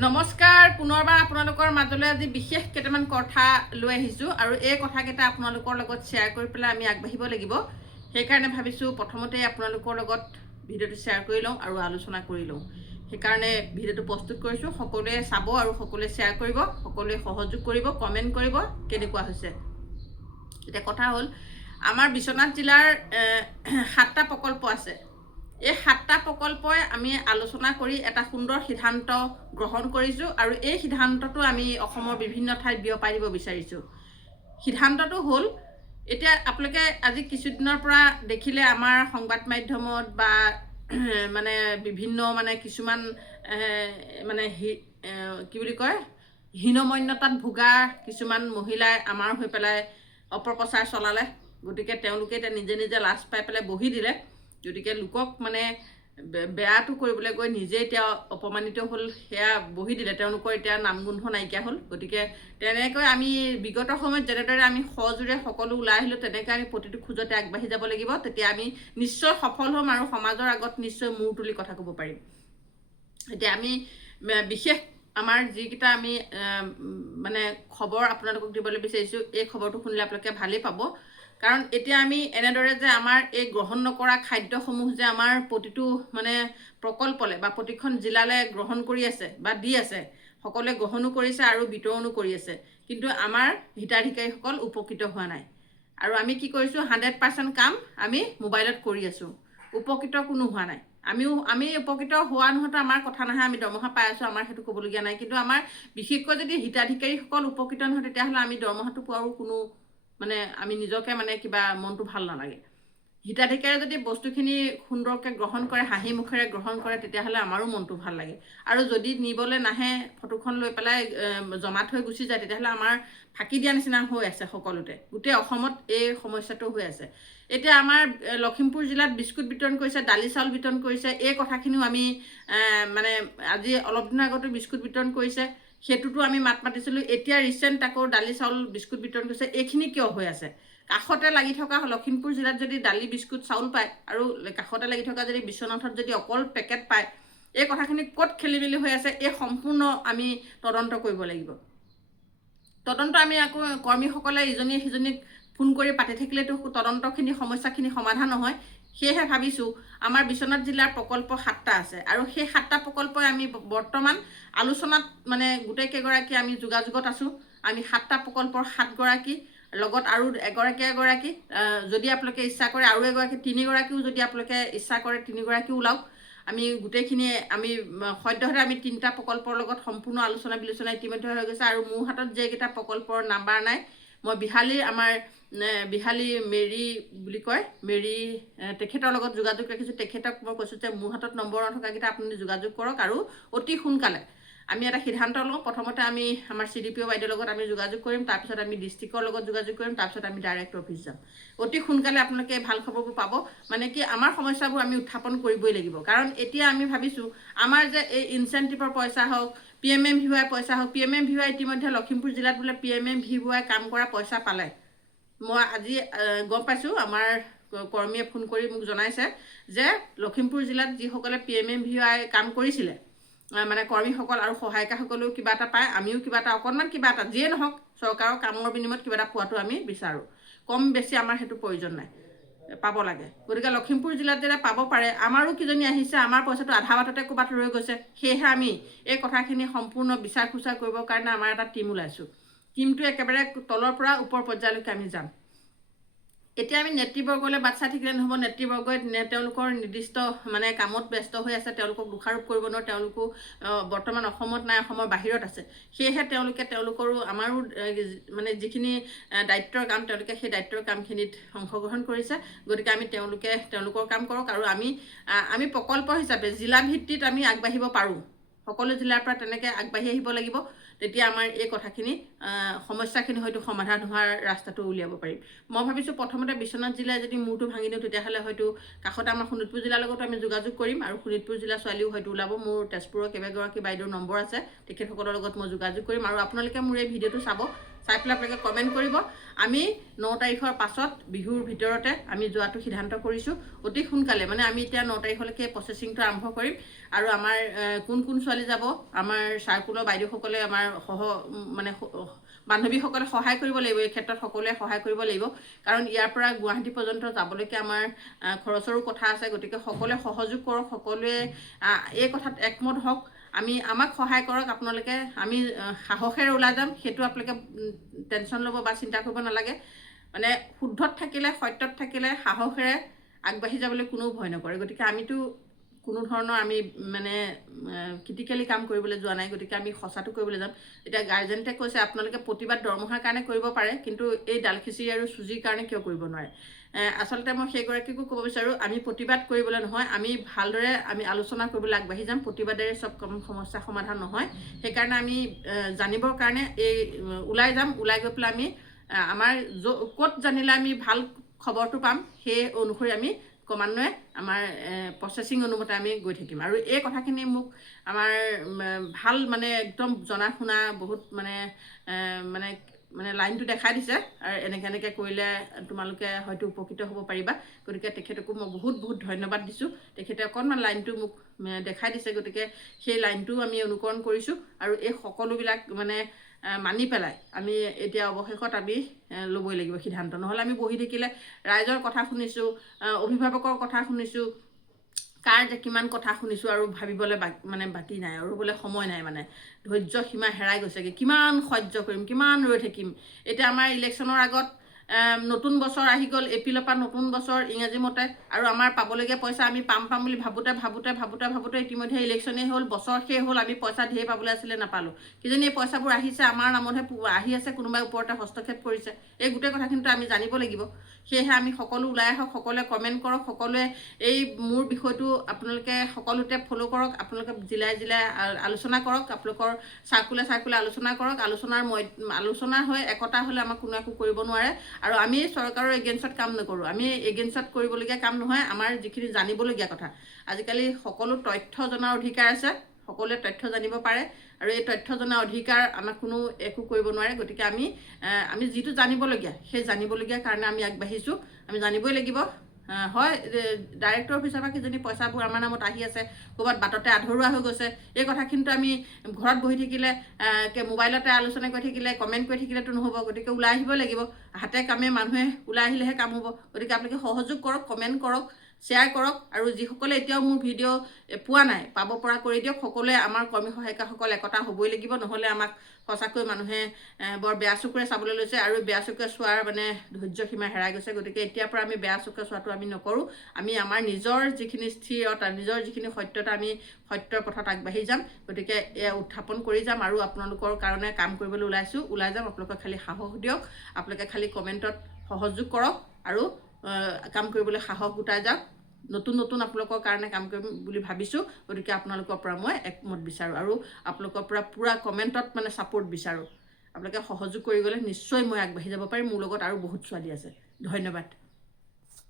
নমস্কাৰ পুনৰবাৰ আপোনালোকৰ মাজলৈ আজি বিশেষ কেইটামান কথা লৈ আহিছোঁ আৰু এই কথাকেইটা আপোনালোকৰ লগত শ্বেয়াৰ কৰি পেলাই আমি আগবাঢ়িব লাগিব। সেইকাৰণে ভাবিছোঁ প্ৰথমতে আপোনালোকৰ লগত ভিডিঅ'টো শ্বেয়াৰ কৰি লওঁ আৰু আলোচনা কৰি লওঁ। সেইকাৰণে ভিডিঅ'টো প্ৰস্তুত কৰিছোঁ। সকলোৱে চাব আৰু সকলোৱে শ্বেয়াৰ কৰিব, সকলোৱে সহযোগ কৰিব, কমেণ্ট কৰিব কেনেকুৱা হৈছে। এতিয়া কথা হ'ল আমাৰ বিশ্বনাথ জিলাৰ 7টা প্ৰকল্প আছে। এই 7টা প্ৰকল্পই আমি আলোচনা কৰি এটা সুন্দৰ সিদ্ধান্ত গ্ৰহণ কৰিছোঁ আৰু এই সিদ্ধান্তটো আমি অসমৰ বিভিন্ন ঠাইত বিয়পাই দিব বিচাৰিছোঁ। সিদ্ধান্তটো হ'ল এতিয়া আপোনালোকে আজি কিছুদিনৰ পৰা দেখিলে আমাৰ সংবাদ মাধ্যমত বা মানে বিভিন্ন কিছুমান মানে কি বুলি কয় হীনমন্যতাত ভোগা কিছুমান মহিলাই আমাৰ হৈ পেলাই অপপ্ৰচাৰ চলালে। গতিকে তেওঁলোকে এতিয়া নিজে নিজে লাজ পাই পেলাই বহি দিলে। গতিকে লোকক বেয়াটো কৰিবলৈ গৈ নিজে এতিয়া অপমানিত হ'ল, সেয়া বহি দিলে। তেওঁলোকৰ এতিয়া নামগোন্ধ নাইকিয়া হ'ল। গতিকে তেনেকৈ আমি বিগত সময়ত যেনেদৰে আমি সজোৰে সকলো ওলাই আহিলোঁ, তেনেকৈ আমি প্ৰতিটো খোজতে আগবাঢ়ি যাব লাগিব। তেতিয়া আমি নিশ্চয় সফল হ'ম আৰু সমাজৰ আগত নিশ্চয় মূৰ তুলি কথা ক'ব পাৰিম। এতিয়া আমি বিশেষ আমাৰ যিকেইটা আমি খবৰ আপোনালোকক দিবলৈ বিচাৰিছোঁ, এই খবৰটো শুনিলে আপোনালোকে ভালেই পাব। কাৰণ এতিয়া আমি এনেদৰে যে আমাৰ এই গ্ৰহণ নকৰা খাদ্যসমূহ যে আমাৰ প্ৰতিটো প্ৰকল্পলে বা প্ৰতিখন জিলালৈ গ্ৰহণ কৰি আছে বা দি আছে, সকলোৱে গ্ৰহণো কৰিছে আৰু বিতৰণো কৰি আছে, কিন্তু আমাৰ হিতাধিকাৰীসকল উপকৃত হোৱা নাই। আৰু আমি কি কৰিছোঁ, 100% কাম আমি মোবাইলত কৰি আছোঁ, উপকৃত কোনো হোৱা নাই। আমি উপকৃত হোৱা নোহোৱাটো আমাৰ কথা নাহে, আমি দৰমহা পাই আছোঁ, আমাৰ সেইটো ক'বলগীয়া নাই। কিন্তু আমাৰ বিশেষকৈ যদি হিতাধিকাৰীসকল উপকৃত নহয়, তেতিয়াহ'লে আমি দৰমহাটো পোৱাৰো কোনো আমি নিজকে কিবা মনটো ভাল নালাগে। হিতাধিকাৰীয়ে যদি বস্তুখিনি সুন্দৰকৈ গ্ৰহণ কৰে, হাঁহি মুখেৰে গ্ৰহণ কৰে, তেতিয়াহ'লে আমাৰো মনটো ভাল লাগে। আৰু যদি নিবলৈ নাহে, ফটোখন লৈ পেলাই জমা থৈ গুচি যায়, তেতিয়াহ'লে আমাৰ ফাঁকি দিয়া নিচিনা হৈ আছে সকলোতে। গোটেই অসমত এই সমস্যাটো হৈ আছে। এতিয়া আমাৰ লখিমপুৰ জিলাত বিস্কুট বিতৰণ কৰিছে, দালি চাউল বিতৰণ কৰিছে। এই কথাখিনিও আমি আজি অলপ দিনৰ আগতো বিস্কুট বিতৰণ কৰিছে, সেইটোতো আমি মাত মাতিছিলোঁ। এতিয়া ৰিচেণ্ট আকৌ দালি চাউল বিস্কুট বিতৰণ কৰিছে। এইখিনি কিয় হৈ আছে? কাষতে লাগি থকা লখিমপুৰ জিলাত যদি দালি বিস্কুট চাউল পায় আৰু কাষতে লাগি থকা যদি বিশ্বনাথত যদি অকল পেকেট পায়, এই কথাখিনি ক'ত খেলি মেলি হৈ আছে, এই সম্পূৰ্ণ আমি তদন্ত কৰিব লাগিব। তদন্ত আমি আকৌ কৰ্মীসকলে ইজনীয়ে সিজনীক ফোন কৰি পাতি থাকিলেতো তদন্তখিনি সমস্যাখিনি সমাধান নহয়। সেয়েহে ভাবিছোঁ আমাৰ বিশ্বনাথ জিলাৰ প্ৰকল্প 7টা আছে আৰু সেই 7টা প্ৰকল্পই আমি বৰ্তমান আলোচনাত গোটেই কেইগৰাকী আমি যোগাযোগত আছোঁ। আমি 7টা প্ৰকল্পৰ 7গৰাকী লগত আৰু এগৰাকী যদি আপোনালোকে ইচ্ছা কৰে আৰু এগৰাকী 3গৰাকীও যদি আপোনালোকে ইচ্ছা কৰে 3গৰাকীও ওলাওক। আমি গোটেইখিনিয়ে আমি সদ্যহতে আমি 3টা প্ৰকল্পৰ লগত সম্পূৰ্ণ আলোচনা বিলোচনা ইতিমধ্যে হৈ গৈছে। আৰু মোৰ হাতত যেইকেইটা প্ৰকল্পৰ নাম্বাৰ নাই, মই আমাৰ বিহালী মেৰী বুলি কয়, মেৰী তেখেতৰ লগত যোগাযোগ ৰাখিছোঁ। তেখেতক মই কৈছোঁ যে মোৰ হাতত নম্বৰ নথকাকেইটা আপুনি যোগাযোগ কৰক আৰু অতি সোনকালে আমি এটা সিদ্ধান্ত লওঁ। প্ৰথমতে আমি আমাৰ CDPO বাইদেউৰ লগত আমি যোগাযোগ কৰিম, তাৰপিছত আমি ডিষ্ট্ৰিক্টৰ লগত যোগাযোগ কৰিম, তাৰপিছত আমি ডাইৰেক্ট অফিচ যাম। অতি সোনকালে আপোনালোকে ভাল খবৰবোৰ পাব। কি আমাৰ সমস্যাবোৰ আমি উত্থাপন কৰিবই লাগিব। কাৰণ এতিয়া আমি ভাবিছোঁ আমাৰ যে এই ইনচেণ্টিভৰ পইচা হওক, PMMVY পইচা হওক, PMMVY ইতিমধ্যে লখিমপুৰ জিলাত বোলে PMMVY কাম কৰা পইচা পালে। মই আজি গম পাইছোঁ, আমাৰ কৰ্মীয়ে ফোন কৰি মোক জনাইছে যে লখিমপুৰ জিলাত যিসকলে PMMVY কাম কৰিছিলে, কৰ্মীসকল আৰু সহায়িকাসকলেও কিবা এটা পায়, আমিও কিবা এটা অকণমান কিবা এটা যিয়ে নহওক চৰকাৰৰ কামৰ বিনিময়ত কিবা এটা পোৱাটো আমি বিচাৰোঁ। কম বেছি আমাৰ সেইটো প্ৰয়োজন নাই, পাব লাগে। গতিকে লখিমপুৰ জিলাত যেতিয়া পাব পাৰে, আমাৰো কিজনী আহিছে, আমাৰ পইচাটো আধা বাটতে ক'ৰবাত ৰৈ গৈছে। সেয়েহে আমি এই কথাখিনি সম্পূৰ্ণ বিচাৰ খোচাৰ কৰিবৰ কাৰণে আমাৰ এটা টীম ওলাইছোঁ। টীমটো একেবাৰে তলৰ পৰা ওপৰ পৰ্যায়লৈকে আমি যাম। এতিয়া আমি নেতৃবৰ্গলৈ বাট চাই থাকিলে নহ'ব। নেতৃবৰ্গই তেওঁলোকৰ নিৰ্দিষ্ট কামত ব্যস্ত হৈ আছে, তেওঁলোকক দোষাৰোপ কৰিব নোৱাৰোঁ। তেওঁলোকো বৰ্তমান অসমত নাই, অসমৰ বাহিৰত আছে। সেয়েহে তেওঁলোকৰো আমাৰো যিখিনি দায়িত্বৰ কাম, তেওঁলোকে সেই দায়িত্বৰ কামখিনিত অংশগ্ৰহণ কৰিছে। গতিকে আমি তেওঁলোকৰ কাম কৰক আৰু আমি প্ৰকল্প হিচাপে জিলা ভিত্তিত আমি আগবাঢ়িব পাৰোঁ। সকলো জিলাৰ পৰা তেনেকৈ আগবাঢ়ি আহিব লাগিব। তেতিয়া আমাৰ এই কথাখিনি সমস্যাখিনি হয়তো সমাধান হোৱাৰ ৰাস্তাটো উলিয়াব পাৰিম। মই ভাবিছোঁ প্ৰথমতে বিশ্বনাথ জিলাই যদি মূৰটো ভাঙি দিওঁ, তেতিয়াহ'লে হয়তো কাষতে আমাৰ শোণিতপুৰ জিলাৰ লগতো আমি যোগাযোগ কৰিম আৰু শোণিতপুৰ জিলাৰ ছোৱালীও হয়তো ওলাব। মোৰ তেজপুৰৰ কেইবাগৰাকী বাইদেউৰ নম্বৰ আছে, তেখেতসকলৰ লগত মই যোগাযোগ কৰিম। আৰু আপোনালোকে মোৰ এই ভিডিঅ'টো চাব, চাই পেলাই আপোনালোকে কমেণ্ট কৰিব। আমি 9 তাৰিখৰ পাছত বিহুৰ ভিতৰতে আমি যোৱাটো সিদ্ধান্ত কৰিছোঁ। অতি সোনকালে মানে আমি এতিয়া 9 তাৰিখলৈকে প্ৰচেছিংটো আৰম্ভ কৰিম। আৰু আমাৰ কোন কোন ছোৱালী যাব, আমাৰ চাৰ্কুলৰ বাইদেউসকলে, আমাৰ মানে বান্ধৱীসকলে সহায় কৰিব লাগিব। এই ক্ষেত্ৰত সকলোৱে সহায় কৰিব লাগিব, কাৰণ ইয়াৰ পৰা গুৱাহাটী পৰ্যন্ত যাবলৈকে আমাৰ খৰচৰো কথা আছে। গতিকে সকলোৱে সহযোগ কৰক, সকলোৱে এই কথাত একমত হওক, আমাক সহায় কৰক আপোনালোকে। আমি সাহসেৰে ওলাই যাম, সেইটো আপোনালোকে টেনশ্যন ল'ব বা চিন্তা কৰিব নালাগে। মানে শুদ্ধত থাকিলে, সত্যত থাকিলে সাহসেৰে আগবাঢ়ি যাবলৈ কোনেও ভয় নকৰে। গতিকে আমিতো কোনো ধৰণৰ আমি মানে ক্ৰিটিকেলি কাম কৰিবলৈ যোৱা নাই। গতিকে আমি সঁচাটো কৰিবলৈ যাম। এতিয়া গাৰ্জেণ্টে কৈছে আপোনালোকে প্ৰতিবাদ দৰমহাৰ কাৰণে কৰিব পাৰে, কিন্তু এই দালখিচিৰি আৰু চুজিৰ কাৰণে কিয় কৰিব নোৱাৰে। আচলতে মই সেইগৰাকীকো ক'ব বিচাৰোঁ, আমি প্ৰতিবাদ কৰিবলৈ নহয়, আমি ভালদৰে আমি আলোচনা কৰিবলৈ আগবাঢ়ি যাম। প্ৰতিবাদেৰে চব সমস্যা সমাধান নহয়। সেইকাৰণে আমি জানিবৰ কাৰণে ওলাই যাম। ওলাই গৈ পেলাই আমি আমাৰ ক'ত জানিলে আমি ভাল খবৰটো পাম, সেই অনুসৰি আমি ক্ৰমান্বয়ে আমাৰ প্ৰচেছিং অনুমতে আমি গৈ থাকিম। আৰু এই কথাখিনি মোক আমাৰ ভাল মানে একদম জনা শুনা বহুত মানে লাইনটো দেখাই দিছে। আৰু এনেকৈ কৰিলে তোমালোকে হয়তো উপকৃত হ'ব পাৰিবা। গতিকে তেখেতকো মই বহুত বহুত ধন্যবাদ দিছোঁ। তেখেতে অকণমান লাইনটো মোক দেখাই দিছে। গতিকে সেই লাইনটোও আমি অনুকৰণ কৰিছোঁ। আৰু এই সকলোবিলাক মানে মানি পেলাই আমি এতিয়া অৱশেষত আমি ল'বই লাগিব সিদ্ধান্ত। নহ'লে আমি বহি থাকিলে ৰাইজৰ কথা শুনিছোঁ, অভিভাৱকৰ কথা শুনিছোঁ, কাৰ যে কিমান কথা শুনিছোঁ, আৰু ভাবিবলৈ বাকী নাই, আৰু ৰ'বলৈ সময় নাই। মানে ধৈৰ্য সীমা হেৰাই গৈছেগৈ। কিমান সহ্য কৰিম, কিমান ৰৈ থাকিম। এতিয়া আমাৰ ইলেকশ্যনৰ আগত নতুন বছৰ আহি গ'ল। এপ্ৰিলৰ পৰা নতুন বছৰ ইংৰাজী মতে, আৰু আমাৰ পাবলগীয়া পইচা আমি পাম বুলি ভাবোঁতে ইতিমধ্যে ইলেকশ্যনেই হ'ল, বছৰ শেষ হ'ল। আমি পইচা ধেৰ পাবলৈ আছিলে, নাপালোঁ। কিজানি এই পইচাবোৰ আহিছে আমাৰ নামতহে আহি আছে, কোনোবাই ওপৰতে হস্তক্ষেপ কৰিছে। এই গোটেই কথাখিনিতো আমি জানিব লাগিব। সেয়েহে আমি সকলো ওলাই আহক, সকলোৱে কমেণ্ট কৰক, সকলোৱে এই মোৰ বিষয়টো আপোনালোকে সকলোতে ফ'ল' কৰক। আপোনালোকে জিলাই আলোচনা কৰক, আপোনালোকৰ চাৰ্কুলে আলোচনা কৰক। আলোচনা হৈ একতা হ'লে আমাক কোনো একো কৰিব নোৱাৰে। আৰু আমি চৰকাৰৰ এগেইনষ্টত কাম নকৰোঁ। আমি এগেইনষ্টত কৰিবলগীয়া কাম নহয়। আমাৰ যিখিনি জানিবলগীয়া কথা, আজিকালি সকলো তথ্য জনাৰ অধিকাৰ আছে। সকলোৱে তথ্য জানিব পাৰে, আৰু এই তথ্য জনাৰ অধিকাৰ আমাক কোনো একো কৰিব নোৱাৰে। গতিকে আমি যিটো জানিবলগীয়া, সেই জানিবলগীয়া কাৰণে আমি আগবাঢ়িছোঁ। আমি জানিবই লাগিব। হয়, ডাইৰেক্টৰ অফিচৰ পৰা কিজানি পইচাবোৰ আমাৰ নামত আহি আছে, ক'ৰবাত বাটতে আধৰুৱা হৈ গৈছে। এই কথাখিনিতো আমি ঘৰত বহি থাকিলে, মোবাইলতে আলোচনা কৰি থাকিলে, কমেণ্ট কৰি থাকিলেতো নহ'ব। গতিকে ওলাই আহিব লাগিব। হাতে কামে মানুহে ওলাই আহিলেহে কাম হ'ব। গতিকে আপোনালোকে সহযোগ কৰক, কমেণ্ট কৰক, শ্বেয়াৰ কৰক। আৰু যিসকলে এতিয়াও মোৰ ভিডিঅ' পোৱা নাই, পাব পৰা কৰি দিয়ক। সকলোৱে আমাৰ কৰ্মী সহায়িকাসকল একতা হ'বই লাগিব। নহ'লে আমাক সঁচাকৈ মানুহে বৰ বেয়া চকুৰে চাবলৈ লৈছে, আৰু বেয়া চকুৰে চোৱাৰ মানে ধৈৰ্য সীমা হেৰাই গৈছে। গতিকে এতিয়াৰ পৰা আমি বেয়া চকুৰে চোৱাটো আমি নকৰোঁ। আমি আমাৰ নিজৰ যিখিনি স্থিৰতা, নিজৰ যিখিনি সত্যতা, আমি সত্যৰ পথত আগবাঢ়ি যাম। গতিকে এয়া উত্থাপন কৰি যাম, আৰু আপোনালোকৰ কাৰণে কাম কৰিবলৈ ওলাই যাম। আপোনালোকে খালি সাহস দিয়ক, আপোনালোকে খালি কমেণ্টত সহযোগ কৰক, আৰু কাম কৰিবলৈ সাহস গোটাই যাওক। নতুন আপোনালোকৰ কাৰণে কাম কৰিম বুলি ভাবিছোঁ। গতিকে আপোনালোকৰ পৰা মই একমত বিচাৰোঁ, আৰু আপোনালোকৰ পৰা পূৰা কমেণ্টত মানে ছাপোৰ্ট বিচাৰোঁ। আপোনালোকে সহযোগ কৰি গ'লে নিশ্চয় মই আগবাঢ়ি যাব পাৰিম। মোৰ লগত আৰু বহুত ছোৱালী আছে। ধন্যবাদ।